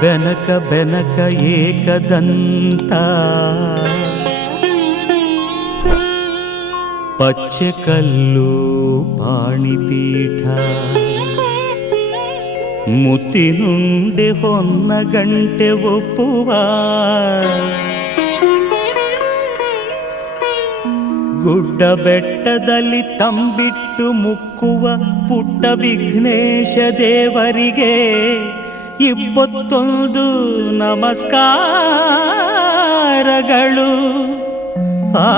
ಬೆನಕ ಬೆನಕ ಏಕದಂತ ಪಚ್ಚೆ ಕಲ್ಲು ಪಾಣಿಪೀಠ ಮುತ್ತಿನುಂಡೆ ಹೊನ್ನ ಗಂಟೆ ಒಪ್ಪುವ ಗುಡ್ಡ ಬೆಟ್ಟದಲ್ಲಿ ತಂಬಿಟ್ಟು ಮುಕ್ಕುವ ಪುಟ್ಟ ವಿಘ್ನೇಶ ದೇವರಿಗೆ ಇಪ್ಪತ್ತೊಂದು ನಮಸ್ಕಾರಗಳು. ಆ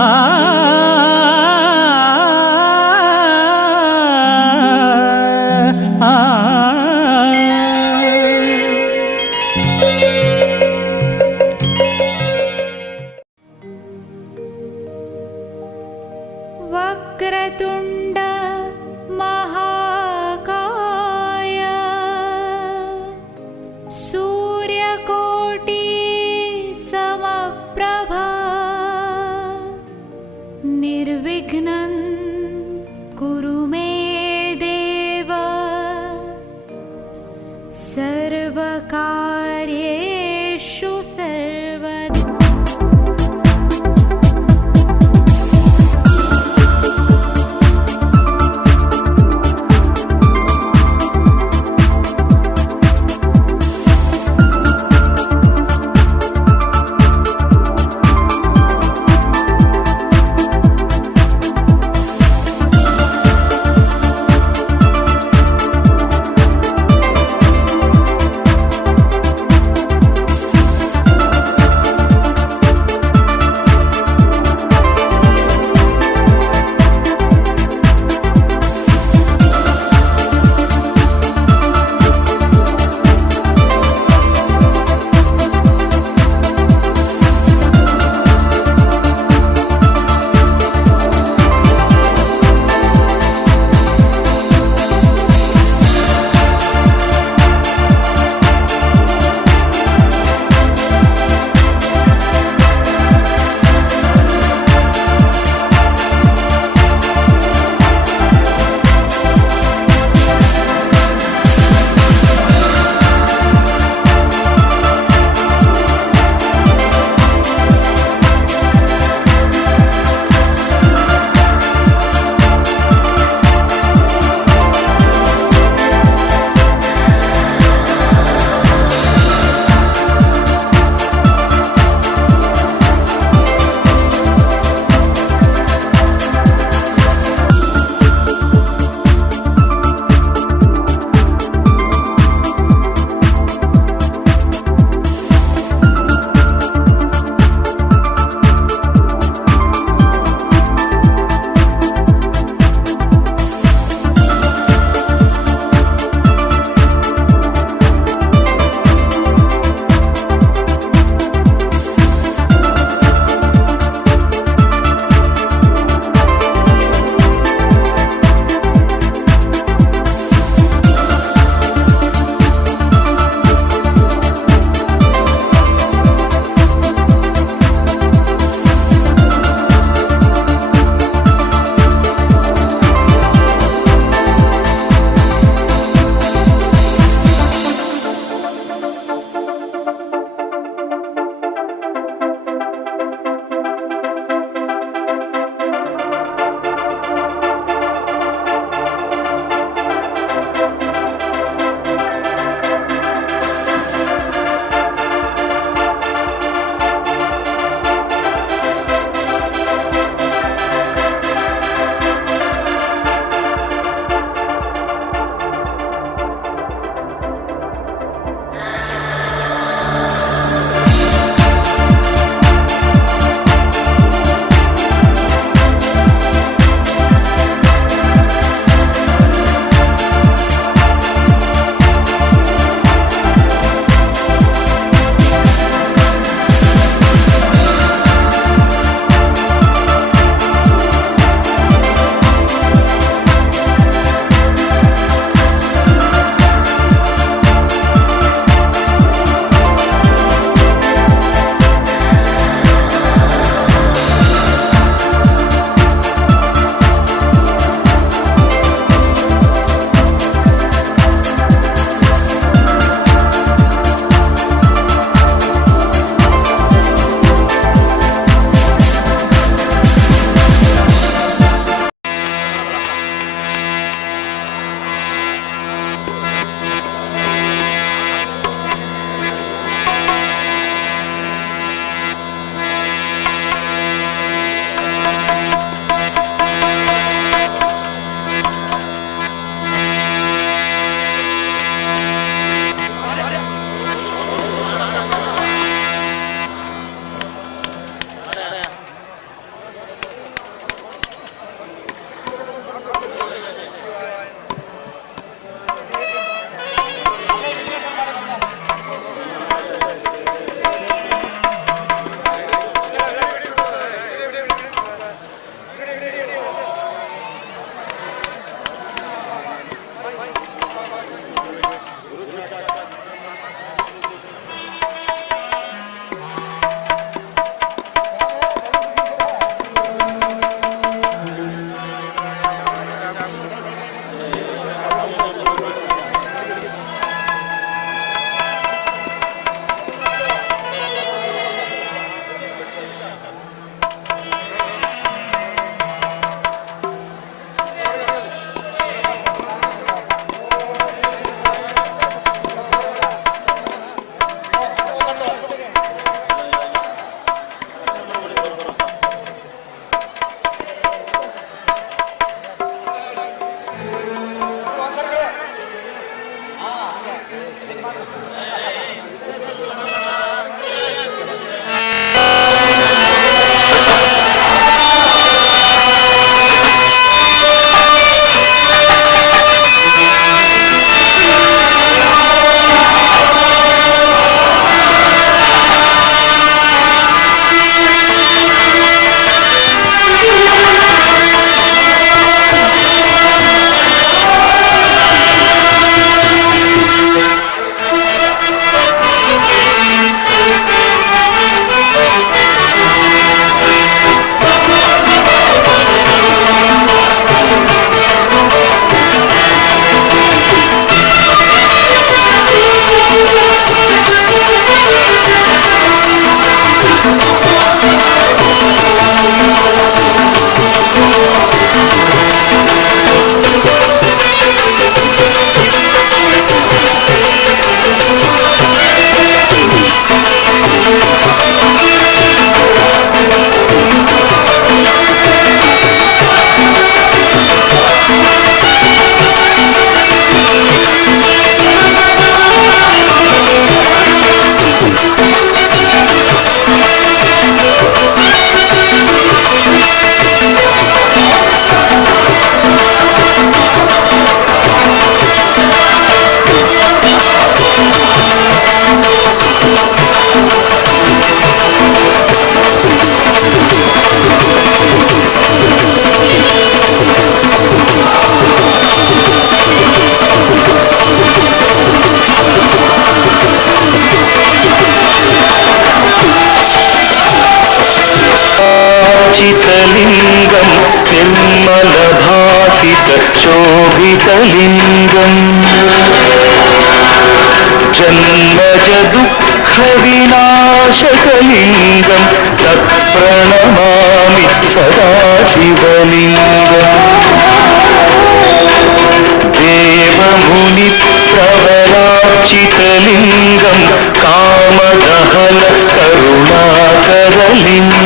darling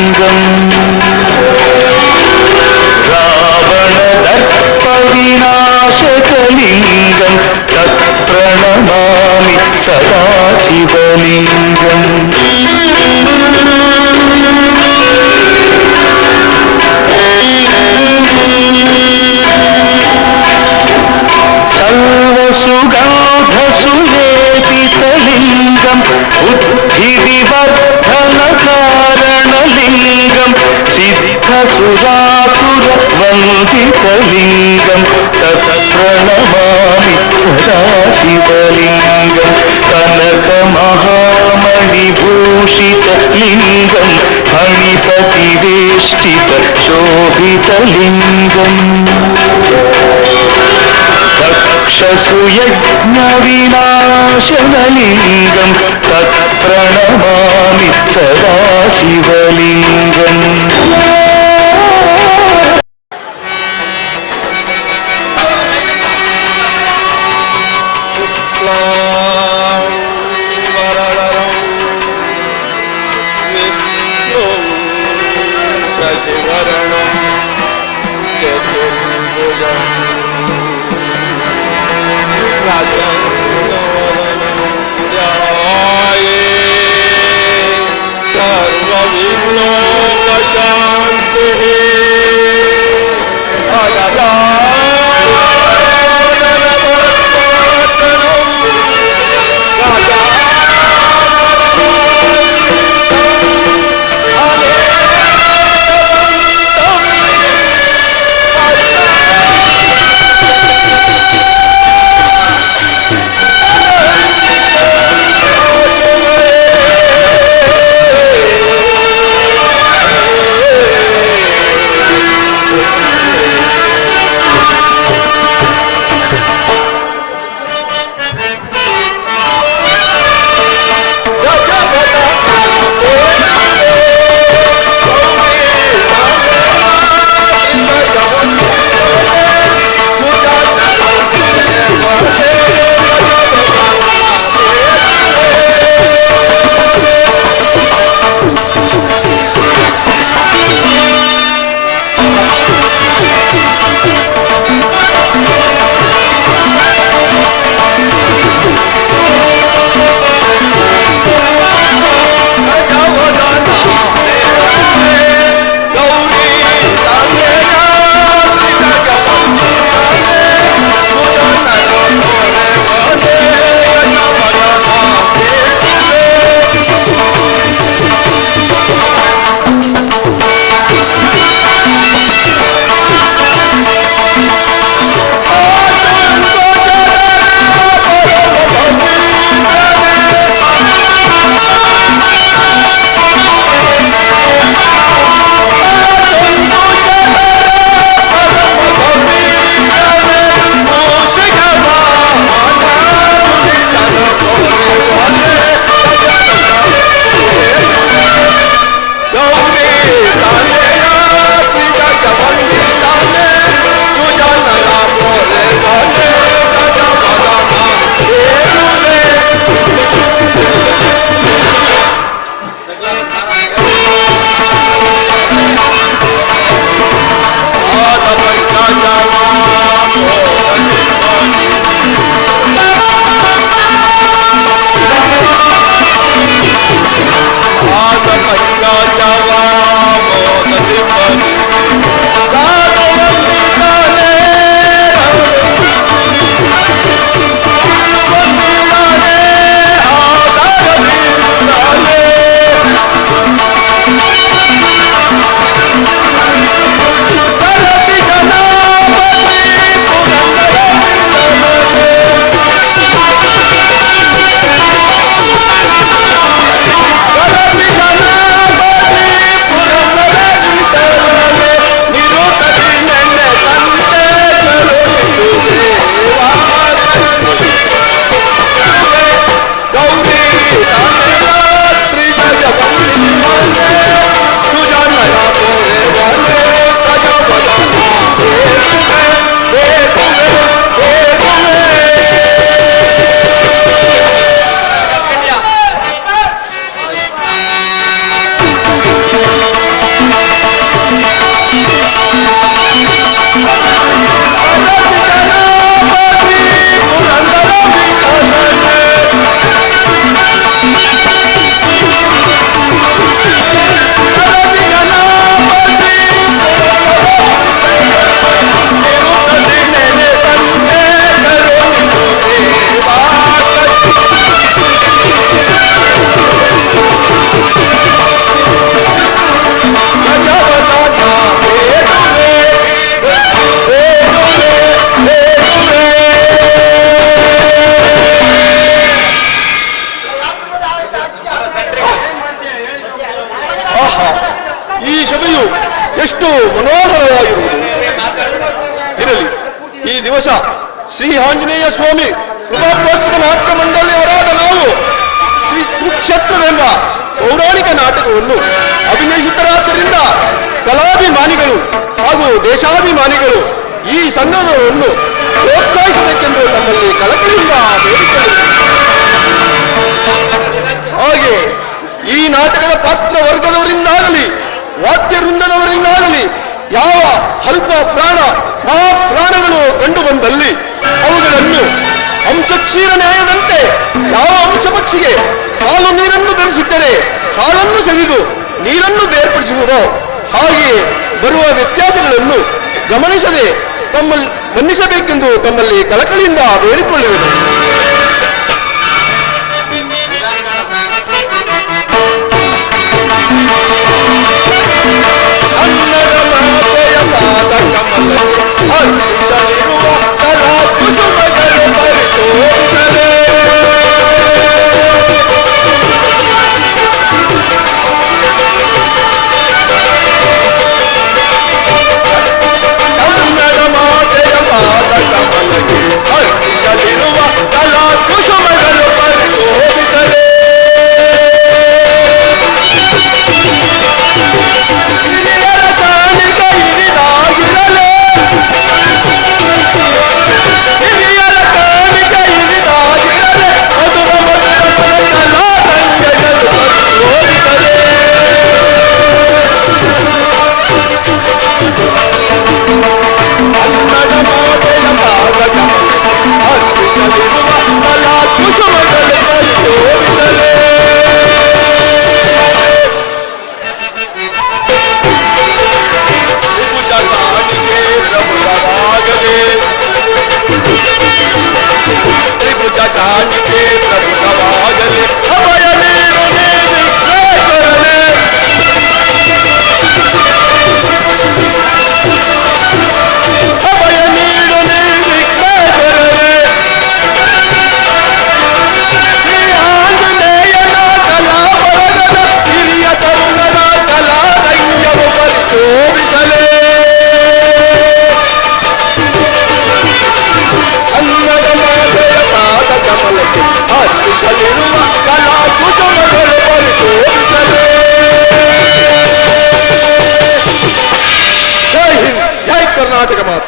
दक्षसुयज्ञविनाशनलिङ्गं तत्प्रणमामि सदा शिवलिङ्गम् Massive. ನಾಟಕವನ್ನು ಅಭಿನಯಿಸುತ್ತರಾದ್ದರಿಂದ ಕಲಾಭಿಮಾನಿಗಳು ಹಾಗೂ ದೇಶಾಭಿಮಾನಿಗಳು ಈ ಸಂಘವನ್ನು ಪ್ರೋತ್ಸಾಹಿಸಬೇಕೆಂದು ತಮ್ಮಲ್ಲಿ ಕಳಕಳಿಯಿಂದ ಹಾಗೆ ಈ ನಾಟಕದ ಪಾತ್ರ ವರ್ಗದವರಿಂದಾಗಲಿ, ವಾದ್ಯ ವೃಂದದವರಿಂದಾಗಲಿ, ಯಾವ ಅಲ್ಪ ಪ್ರಾಣ ಮಹಾ ಪ್ರಾಣಗಳು ಕಂಡು ಬಂದಲ್ಲಿ ಅವುಗಳನ್ನು ಅಂಶಕ್ಷೀರ ನ್ಯಾಯದಂತೆ ಯಾವ ಅಂಶ ಪಕ್ಷಿಗೆ ಹಾಲು ನೀರನ್ನು ಬೆರೆಸಿದ್ದರೆ ಹಾಲನ್ನು ಸವಿದು ನೀರನ್ನು ಬೇರ್ಪಡಿಸುವುದೋ ಹಾಗೆಯೇ ಬರುವ ವ್ಯತ್ಯಾಸಗಳನ್ನು ಗಮನಿಸದೆ ತಮ್ಮಲ್ಲಿ ಮನ್ನಿಸಬೇಕೆಂದು ತಮ್ಮಲ್ಲಿ ಕಳಕಳಿಯಿಂದ ಬೇಡಿಕೊಳ್ಳುವುದು. ಮಾತೆಯ నాటకమాత